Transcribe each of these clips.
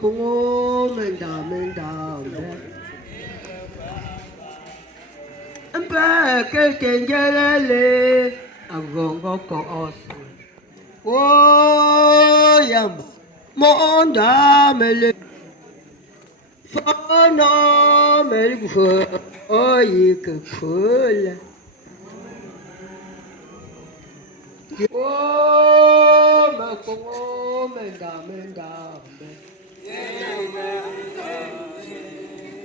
cũng mình đào ba cái chuyện gia lệ gồm có ô yam món đá mê lệ phá nó mê phở ôi cái phở là ô mà cũng ô mình đào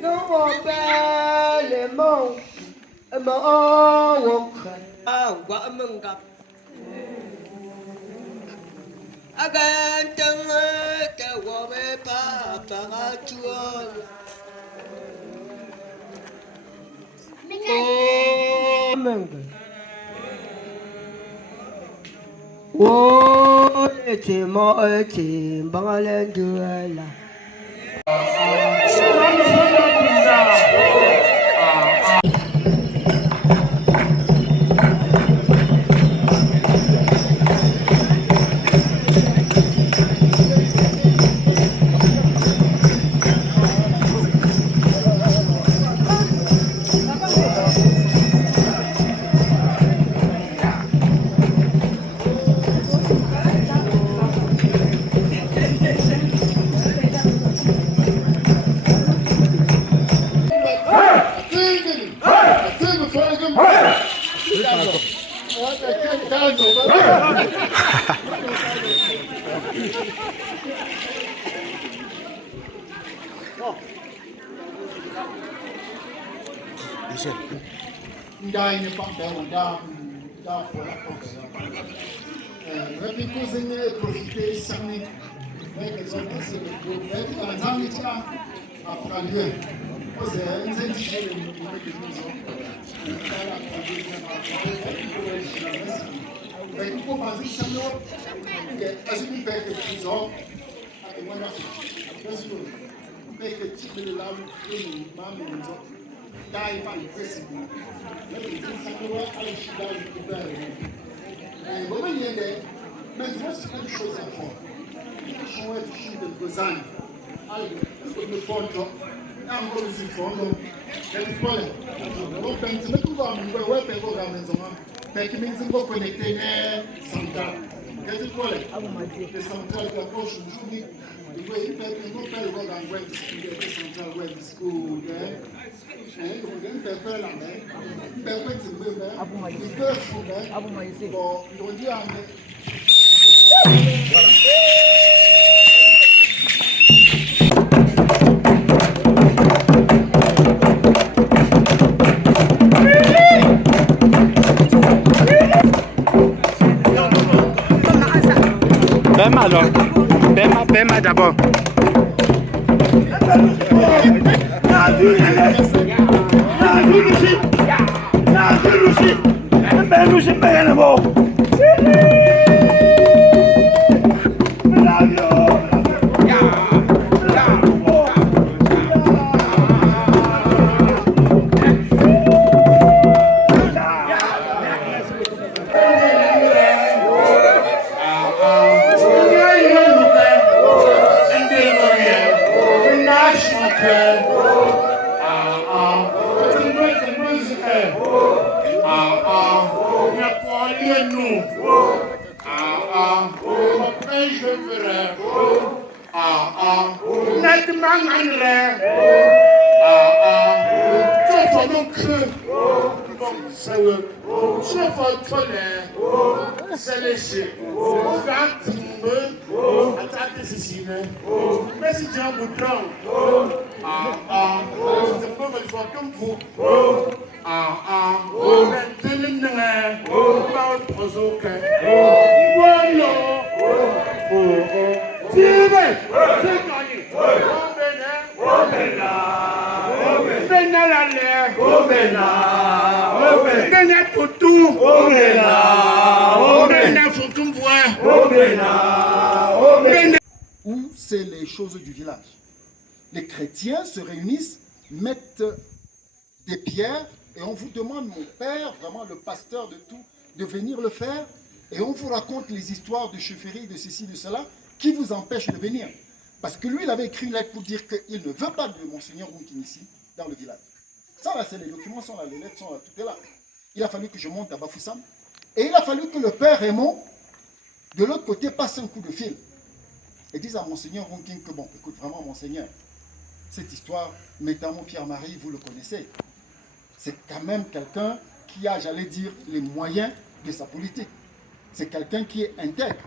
nó một ba lệ mong mà ô một quả mừng gặp agan tang ka wa me pa pa chuan o mừng o chỉ mò chỉ bằng lên đưa là Ndai ne pa da pour la force. Repito zenye profiter sani. Mais que ça c'est le gouvernement dans l'État après lieu. C'est une zénité de nous. Mais il faut penser ça nous que ajouter quelque chose à moi là. Parce que que type de l'âme et maman nous dai pa il president. Mais il faut ça nous à l'échelle du gouvernement. Et bon il y a des mais c'est quelque chose à faire. Show it to the design. Allez, le fondo. Ambos de fondo. El pole. O pensa que vai me vai pegar o gamen zoma. Mas que me zingo conectar central. Que tu pole. Que central da poche do chumi. E vai ir para que não pega o gamen vai de central vai de school, né? O gamen pega lá, né? Pega o que tu vê, né? E perfo, né? Bom, onde anda? Voilà. Bema alors. Bema d'abord. Où c'est les choses du village. Les chrétiens se réunissent, mettent des pierres et on vous demande, mon père, vraiment le pasteur de tout, de venir le faire et on vous raconte les histoires de chefferie, de ceci, de cela, qui vous empêche de venir. Parce que lui, il avait écrit une lettre pour dire qu'il ne veut pas de Monseigneur Runkin ici, dans le village. Ça, là, c'est les documents sont là, les lettres sont là, tout est là. Il a fallu que je monte à Bafoussam. Et il a fallu que le père Raymond, de l'autre côté, passe un coup de fil. Et dise à Monseigneur Runkin que, bon, écoute, vraiment, Monseigneur, cette histoire, notamment Pierre-Marie, vous le connaissez. C'est quand même quelqu'un qui a, j'allais dire, les moyens de sa politique. C'est quelqu'un qui est intègre.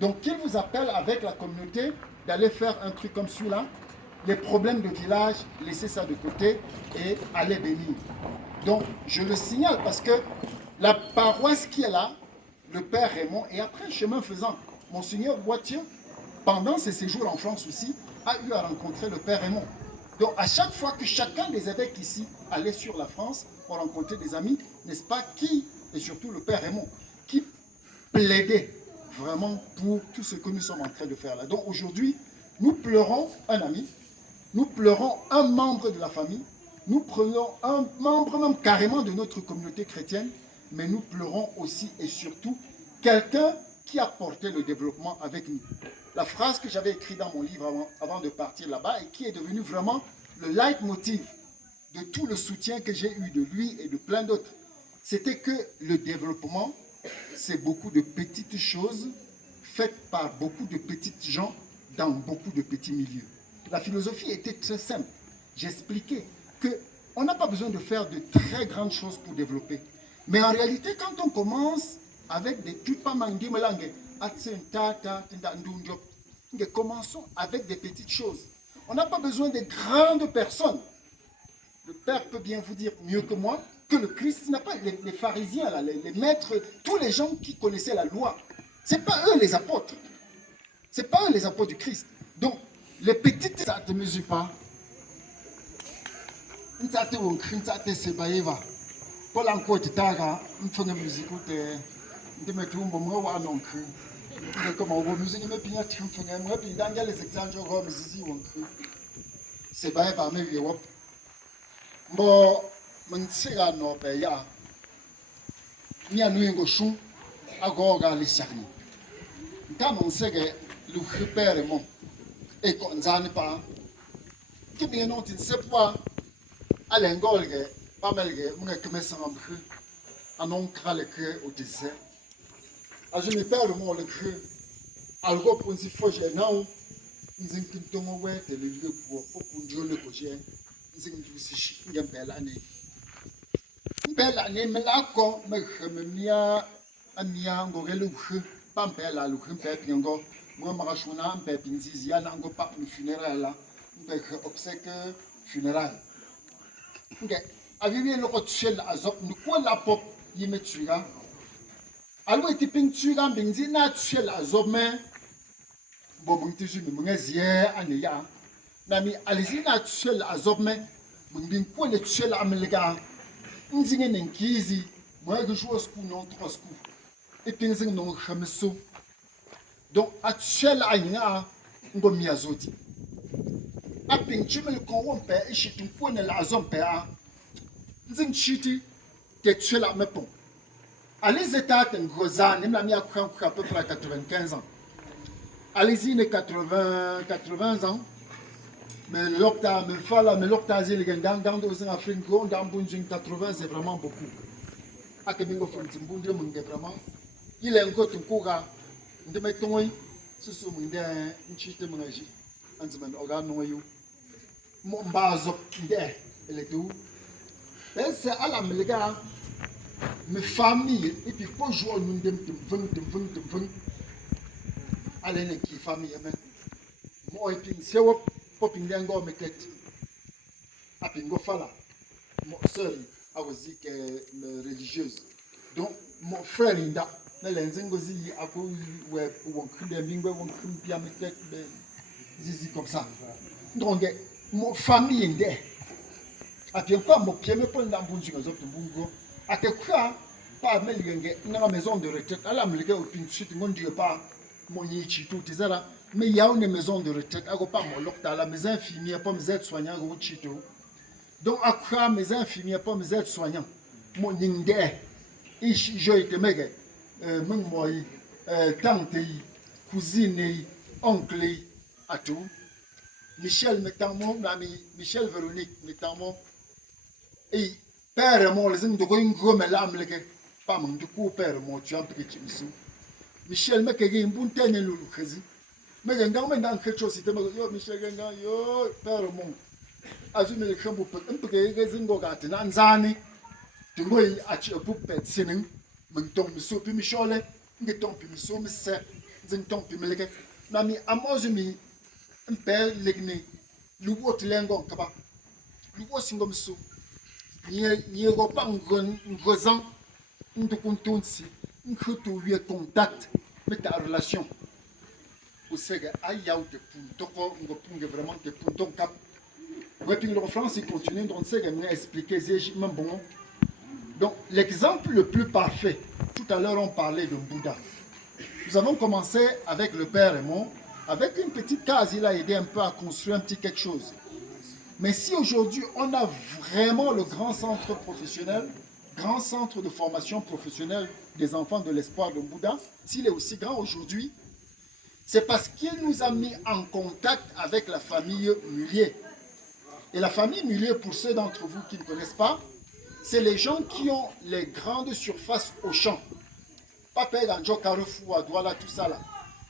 Donc, il vous appelle avec la communauté d'aller faire un truc comme celui-là, les problèmes de village, laisser ça de côté et aller bénir. Donc, je le signale parce que la paroisse qui est là, le père Raymond, et après, chemin faisant, Monseigneur Boitier, pendant ses séjours en France aussi, a eu à rencontrer le père Raymond. Donc, à chaque fois que chacun des évêques ici allait sur la France pour rencontrer des amis, n'est-ce pas, qui, et surtout le père Raymond, qui plaidait vraiment pour tout ce que nous sommes en train de faire là. Donc aujourd'hui, nous pleurons un ami, nous pleurons un membre de la famille, nous pleurons un membre même carrément de notre communauté chrétienne, mais nous pleurons aussi et surtout quelqu'un qui a porté le développement avec nous. La phrase que j'avais écrite dans mon livre avant de partir là-bas et qui est devenue vraiment le leitmotiv de tout le soutien que j'ai eu de lui et de plein d'autres, c'était que le développement, c'est beaucoup de petites choses faites par beaucoup de petites gens dans beaucoup de petits milieux. La philosophie était très simple. J'expliquais qu'on n'a pas besoin de faire de très grandes choses pour développer. Mais en réalité, quand on commence avec des commençons avec des petites choses. On n'a pas besoin de grandes personnes. Le Père peut bien vous dire mieux que moi que le Christ n'a pas les pharisiens, là, les maîtres, tous les gens qui connaissaient la loi. Ce n'est pas eux les apôtres. Ce n'est pas eux les apôtres du Christ. Donc, les petites, ça ne te mesure pas. Ça te Paul encore te taga, une fois de musique, de mettre un bon mot à non cru. Comme on va musique, mais puis tu fais un mot, puis dans les exemples, on va musique, on cru. C'est pas par mes vieux. Bon, mon sera no paya. Ni à nous un gochon, à goga les charni. Quand on sait que le repère est mon, et qu'on n'en est pas, qui bien non, tu ne sais pas, à l'engolgue. Pas mal de gens qui me sont entrés, en ont créé le cœur au désert. Je me perds le mot le cœur. Alors, pour une fois, j'ai non, nous avons quitté mon web et le lieu pour jouer le projet. Nous avons dit une belle année. Une belle année, mais là, quand je me mis à m'y le cœur, pas un bel à l'ouvreur, un peu pingo, moi, je suis un peu pinzizi, il y a un peu pas de funérailles là, un peu obsèque funérailles. Aviez le rituel azop, nous quoi la pop y met tuga. Alors était peinture benzi naturel azop mais bon mon tissu me m'gazier anéa. Nami allez-y naturel azop mais mon bin quoi le tuel amelga. Nzinge nenkizi, moi que je joue au skou non trois skou. Et pinzing non chameso. Donc actuel anya ngo miazoti. A peinture me le convompe et je te connais la azop a. Nzing chiti que tu es là me pont. Allez états en gozan, même la mi à peu près 95 ans. Allez-y les 80 ans. Mais l'octa me fala, mais l'octa zé les gars dans deux ans Afrique, dans Bunjing 80 c'est vraiment beaucoup. À que bingo font Timbunde munde vraiment. Il est encore tout coura. De mettre toi, ce sont munde un chiti monaji. Anzman organ noyau. Mon bazo de, elle est tout. C'est à la méga, mes familles, et puis pour jouer nous dem allez ne qui famille mais moi et puis c'est au popin d'engo me tête à pingo fala mon sœur a aussi que religieuse donc mon frère inda na lenzingo zi a ko ouais pour crier bingo on crie me tête zizi comme ça donc mon famille indé a bien quoi mon pied me prend dans bunji ngazo tumbungo a que quoi pas melenge na maison de retraite à la melenge au pinchit ngondi pas mon yichi tout ezala mais il y a une maison de retraite à pas mon lokta la maison infirmière pas mes aides soignants au chito donc à quoi mes infirmières pas mes aides soignants mon yinde ici je te mege mon moi tante cousine oncle à tout Michel Metamo, Michel Véronique Metamo, et père mon les de going gomme l'amleke, pas mon du coup père mon tu as un petit missou. Michel Mekegi Mbunten et Lulukazi. Mais un gamin dans quelque chose, c'était Michel Gangan, yo, père mon. Azumi le chambre pour un peu de zingo gâte, Nanzani, tu vois, à tu peux pet sinning, Menton, Missou, puis Michole, Ngeton, puis Missou, Missé, Zinton, puis Meleke. Nami, Amozumi, un père legné, Louot Lengon, Kaba, Louot Singomsou, N'y pas un gozan, un de contonsi, un couteau, un contact, mais ta relation. Vous savez, aïe, de Puntoko, vraiment de Punton Cap. Oui, puis en France, il continue, donc c'est expliquer, bon. Donc, l'exemple le plus parfait, tout à l'heure, on parlait de Bouddha. Nous avons commencé avec le père Raymond, avec une petite case, il a aidé un peu à construire un petit quelque chose. Mais si aujourd'hui, on a vraiment le grand centre professionnel, grand centre de formation professionnelle des enfants de l'espoir de Bouddha, s'il est aussi grand aujourd'hui, c'est parce qu'il nous a mis en contact avec la famille Mullier. Et la famille Mullier, pour ceux d'entre vous qui ne connaissent pas, c'est les gens qui ont les grandes surfaces au champ. Pas Père Ganjo, Carrefour, à Douala, tout ça là.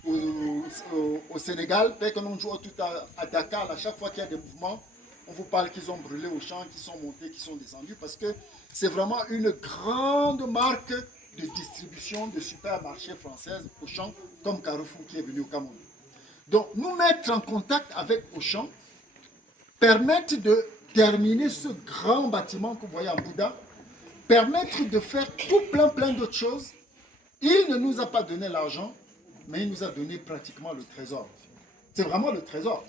Au Sénégal, Père que nous jouons tout à Dakar, à chaque fois qu'il y a des mouvements, on vous parle qu'ils ont brûlé au champ, qu'ils sont montés, qu'ils sont descendus, parce que c'est vraiment une grande marque de distribution de supermarchés françaises Auchan, comme Carrefour qui est venu au Cameroun. Donc, nous mettre en contact avec Auchan, permettre de terminer ce grand bâtiment que vous voyez en Bouddha, permettre de faire tout plein d'autres choses. Il ne nous a pas donné l'argent, mais il nous a donné pratiquement le trésor. C'est vraiment le trésor.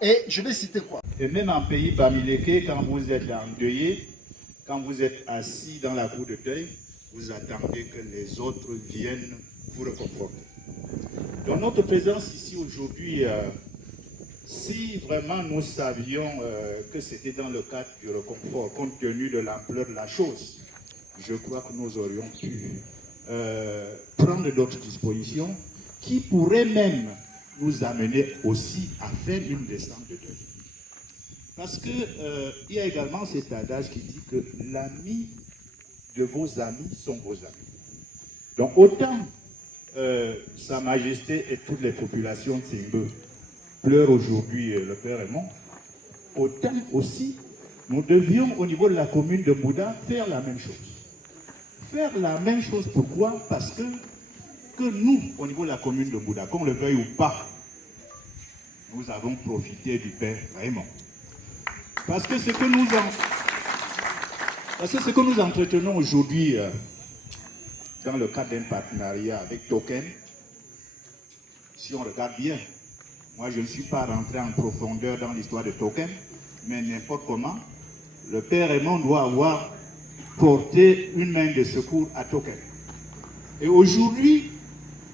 Et je vais citer quoi? Et même en pays Bamileke, quand vous êtes endeuillé, quand vous êtes assis dans la cour de deuil, vous attendez que les autres viennent vous réconforter. Donc notre présence ici aujourd'hui, si vraiment nous savions que c'était dans le cadre du réconfort, compte tenu de l'ampleur de la chose, je crois que nous aurions pu prendre d'autres dispositions qui pourraient même nous amener aussi à faire une descente de deuil. Parce que il y a également cet adage qui dit que l'ami de vos amis sont vos amis. Donc autant Sa Majesté et toutes les populations de Simbe pleurent aujourd'hui le Père Raymond, autant aussi nous devions au niveau de la commune de Bouddha faire la même chose. Faire la même chose, pourquoi? Parce que nous, au niveau de la commune de Bouddha, qu'on le veuille ou pas, nous avons profité du Père Raymond. Parce que ce que nous entretenons aujourd'hui dans le cadre d'un partenariat avec Token, si on regarde bien, moi je ne suis pas rentré en profondeur dans l'histoire de Token, mais n'importe comment, le Père Raymond doit avoir porté une main de secours à Token. Et aujourd'hui,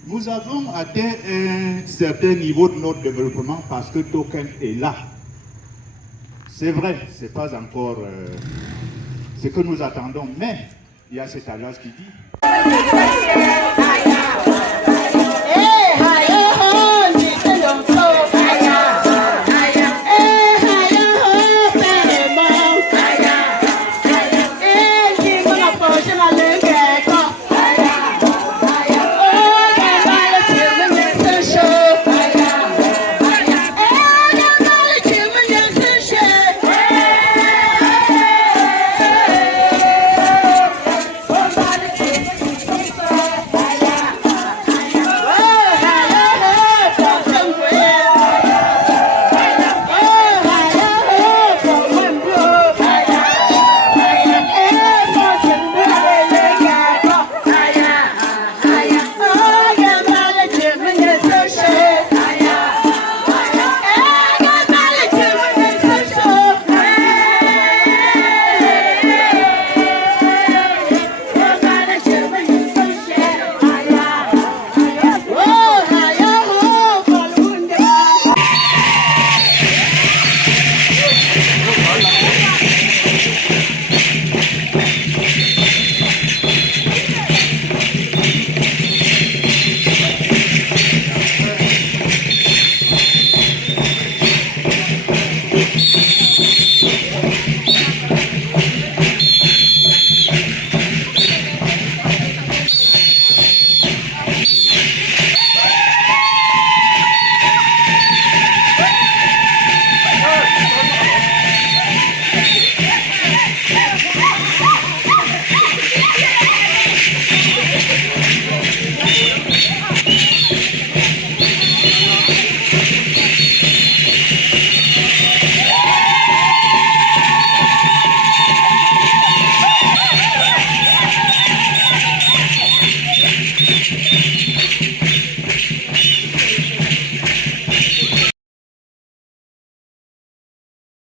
nous avons atteint un certain niveau de notre développement parce que Token est là. C'est vrai, ce n'est pas encore ce que nous attendons, mais il y a cet adage qui dit